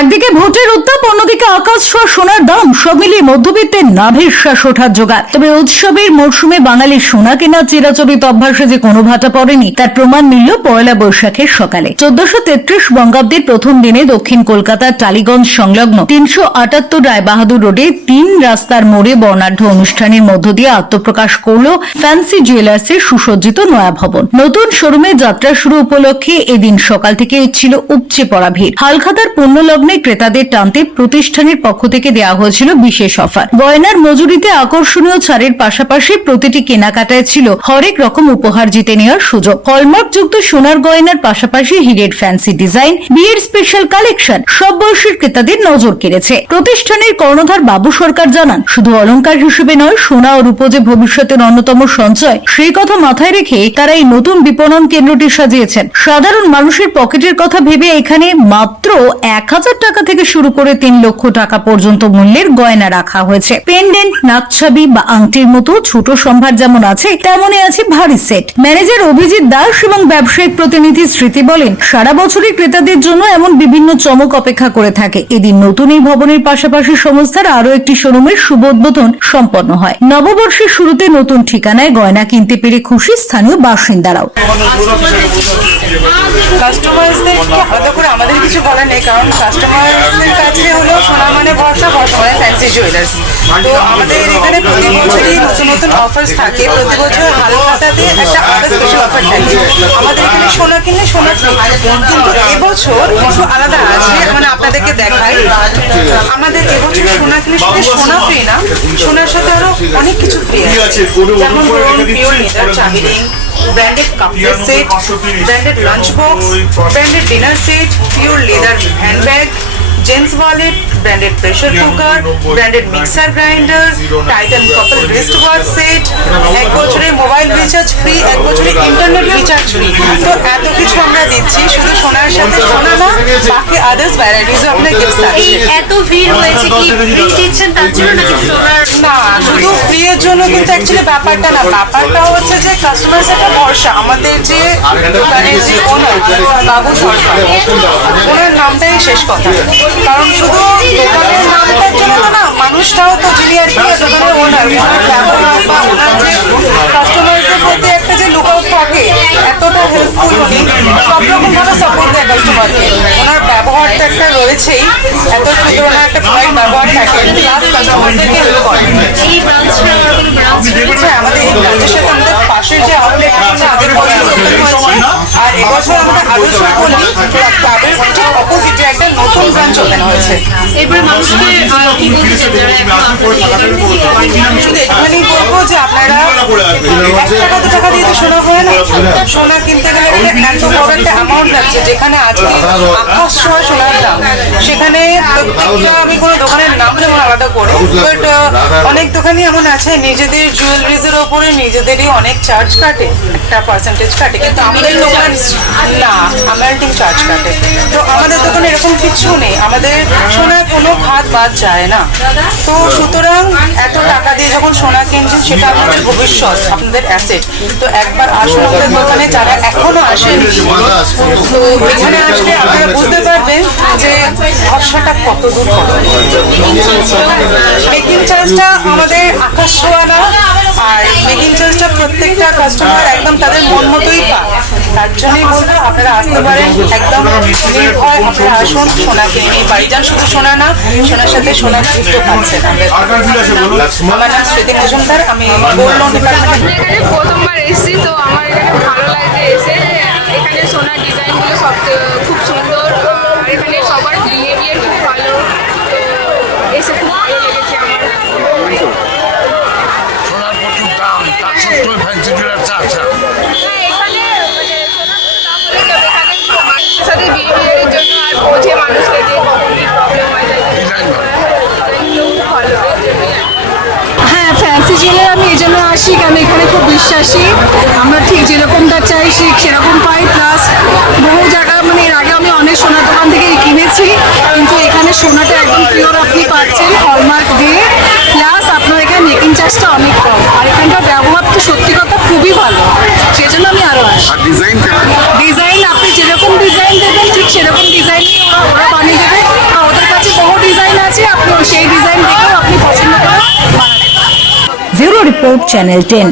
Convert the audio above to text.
একদিকে ভোটের উত্তাপ, অন্যদিকে আকাশ ছোঁয়া সোনার দাম, সব মিলিয়ে মধ্যবিত্তের নাভির শ্বাস ওঠার জোগাড়। তবে উৎসবের মরশুমে বাঙালির সোনা কেনার চিরাচরিত অভ্যাসে যে কোনো ভাটা পড়েনি তার প্রমাণ মিলল পয়লা বৈশাখের সকালে। 1433 বঙ্গাব্দের প্রথম দিনে দক্ষিণ কলকাতার টালিগঞ্জ সংলগ্ন 378 রায়বাহাদুর রোডে 3 রাস্তার মোড়ে বর্ণাঢ্য অনুষ্ঠানের মধ্য দিয়ে আত্মপ্রকাশ করল ফ্যান্সি জুয়েলার্সের সুসজ্জিত নয়া ভবন। নতুন শোরুমে যাত্রা শুরু উপলক্ষে এদিন সকাল থেকে ছিল উপচে পড়া ভিড়। হালখাতার পণ্য ক্রেতাদের টানতে প্রতিষ্ঠানের পক্ষ থেকে দেওয়া হয়েছিল বিশেষ অফার। গয়নার মজুরিতে আকর্ষণীয় ছাড়ের পাশাপাশি প্রতিটি কেনাকাটায় ছিল হরেক রকম উপহার জিতে নেওয়ার সুযোগ। হলমার্কযুক্ত সোনার গয়নার পাশাপাশি হীরের ফ্যান্সি ডিজাইন, বিয়ের স্পেশাল কালেকশন সব বয়সের ক্রেতাদের নজর কেড়েছে। প্রতিষ্ঠানের কর্ণধার বাবু সরকার জানান, শুধু অলংকার হিসেবে নয়, সোনা ও রূপো যে ভবিষ্যতের অন্যতম সঞ্চয়, সেই কথা মাথায় রেখে তারা এই নতুন বিপণন কেন্দ্রটি সাজিয়েছেন। সাধারণ মানুষের পকেটের কথা ভেবে এখানে মাত্র 1000 টাকা থেকে শুরু করে 3 লক্ষ টাকা পর্যন্ত মূল্যের গয়না রাখা হয়েছে। পেন্ডেন্ট, নাকছাবি বা আংটির মতো ছোট সম্ভার যেমন আছে, তেমনই আছে ভারী সেট। ম্যানেজার অভিজিৎ দাস এবং ব্যবসায়িক প্রতিনিধি স্মৃতি বলেন, সারা বছরই ক্রেতাদের জন্য এমন বিভিন্ন চমক অপেক্ষা করে থাকে। এদিন নতুন এই ভবনের পাশাপাশি সংস্থার আরো একটি শোরুমের শুভ উদ্বোধন সম্পন্ন হয়। নববর্ষের শুরুতে নতুন ঠিকানায় গয়না কিনতে পেরে খুশি স্থানীয় বাসিন্দারাও। কাস্টমারদেরকে আলাদা করে আমাদের কিছু বলার নেই, কারণ কাস্টমারদের কাছে হলো সোনা মানে ভরসা, ভরসা মানে ফ্যান্সি জুয়েলার্স। তো আমাদের এখানে প্রতি বছরই নতুন নতুন অফার্স থাকে। প্রতি বছর হালখাতাতে একটা আলাদা স্পেশাল অফার থাকে। আমাদের এখানে সোনা কিনলে সোনা ফ্রি, কিন্তু এবছর কিছু আলাদা আছে, মানে আপনাদেরকে দেখাই। আমাদের এবছর সোনা কিনলে শুধু সোনা ফ্রি না, সোনার সাথে আরো অনেক কিছু ফ্রি আছে, যেমন ধরুন পিওর লেদার চাবিরিং, ব্র্যান্ডেড কাপড় set, branded lunch box, branded dinner set, pure leather handbag, gents wallet, branded pressure cooker, branded mixer grinder, Titan couple wrist watch set, 1 বছরের মোবাইল রিচার্জ ফ্রি, 1 বছরের ইন্টারনেট রিচার্জ ফ্রি। তো এত কিছু আমরা দিচ্ছি, শুধু সোনার সাথে সোনা না, বাকি আদার্স ভ্যারাইটিসও আপনার গিফট আছে। এত ভিড় হয়েছে কি ফ্রি দিচ্ছেন তার জন্য নাকি সোনার? না, শুধু ফ্রি এর জন্য কিন্তু অ্যাকচুয়ালি ব্যাপারটা না। ব্যাপারটা হচ্ছে যে কাস্টমার্স একটা ভরসা। আমাদের যে দোকানের যে ওনার বাবু সরকার, ওনার নামটাই শেষ কথা। কারণ শুধু দোকানের নামটার জন্য তো না, মানুষটাও তো যিনি আর কি দোকানের ওনার, ওনার ব্যবহার বা ওনার যে কাস্টমারদের প্রতি একটা যে লুক আউট থাকে, এতটা হেল্পফুল উনি, সব রকম ভাবে সাপোর্ট দেয় কাস্টমারকে। ওনার ব্যবহারটা একটা রয়েছেই, এত সুন্দর ওনার একটা প্রোডাক্ট ব্যবহার থাকে, প্লাস কাস্টমারদেরকে হেল্প করে। এই ব্রাঞ্চটা আমাদের এই ব্রাঞ্চের সাথে আমাদের পাশের যে আউটলেট আছে, আগের বছর ওপেন হয়েছে, আর এবছর আমাদের আদর্শ পল্লী ক্লাবের ঠিক অপোজিটে একটা নতুন ব্রাঞ্চ ওপেন হয়েছে। এরপরে মানুষকে কি বলতে চান যারা শুধু এখানেই বলবো যে আপনারা 1 টাকা 2 টাকা দিয়ে তো সোনা হয় না। সোনা কিনতে গেলে এত বড় একটা অ্যামাউন্ট লাগছে, যেখানে আজকে আকাশ ছোঁয়া সোনার দাম, সেখানে প্রত্যেকটা আমি কোনো দোকানের নাম যেমন আলাদা করে, বাট অনেক দোকানই এমন আছে নিজেদের জুয়েলারিজের ওপরে নিজেদেরই অনেক চার্জ কাটে, একটা পার্সেন্টেজ কাটে, কিন্তু আমাদের দোকান না, আমাদের চার্জ কাটে। তো আমাদের দোকানে এরকম কিছু নেই, আমাদের সোনার কোনো খাত বাদ যায় না। তো সুতরাং এত টাকা দিয়ে যখন সোনা কিনছেন, সেটা আপনাদের ভবিষ্যৎ, আপনাদের অ্যাসেট। তো একবার আসুন আমাদের দোকানে, যারা এখনো আসেনি, তো এখানে আসলে আপনারা বুঝতে পারবেন যে ভরসাটা কত দূর। মেকিং চার্জটা আমাদের আকাশ ছোঁয়া না, আর মেকিং চার্জটা প্রত্যেকটা কাস্টমার একদম তাদের মন মতোই পায়। তার জন্যই বলবো আপনারা আসতে পারেন, একদম নির্ভয় আপনারা আসুন, সোনা কিনে নিয়ে বাড়ি যান। শুধু সোনা না, সোনার সাথে সোনার গিফটও পাচ্ছেন। আমার নাম স্মৃতি মজুমদার, আমি গোল্ড লোন ডিপার্টমেন্টে। এখানে প্রথমবার এসেছি, তো আমার এখানে ভালো লাগছে এসে। এখানে সোনার ডিজাইনগুলো সব খুব সুন্দর, আর এখানে সবার বিহেভিয়ার খুব ভালো, তো এসে খুব ভালো লেগেছে আমার। সোনার প্রচুর দাম, তার সত্ত্বেও ফ্যান্সি জুয়েলার্স আছে। হ্যাঁ, এখানে মানে সোনার দাম হলে যাবে, এখানে মানুষের সাথে বিহেভিয়ারের জন্য আর বোঝে মানুষকে যে কখন কি প্রবলেম হয়, ভালো। হ্যাঁ, ফ্যান্সি জুয়েলারি আমি এই জন্য আসি কারণ এখানে খুব বিশ্বাসী। আমরা ঠিক যেরকমটা চাই ঠিক সেরকম পাই, প্লাস বহু জায়গা মানে এর আগে আমি অনেক সোনার দোকান থেকে কিনেছি, কিন্তু এখানে সোনাটা একদম পিওর আপনি পাচ্ছেন হলমার্ক দিয়ে, প্লাস আপনার এখানে মেকিং চার্জটা অনেক কম, আর এখানকার ব্যবহার তো সত্যি কথা খুবই ভালো, সেজন্য আমি আরও আসি। ডিজাইন আপনি যেরকম ডিজাইন দেবেন ঠিক সেরকম ডিজাইনই ওরা বানিয়ে দেবে, ব্যুরো রিপোর্ট, চ্যানেল 10।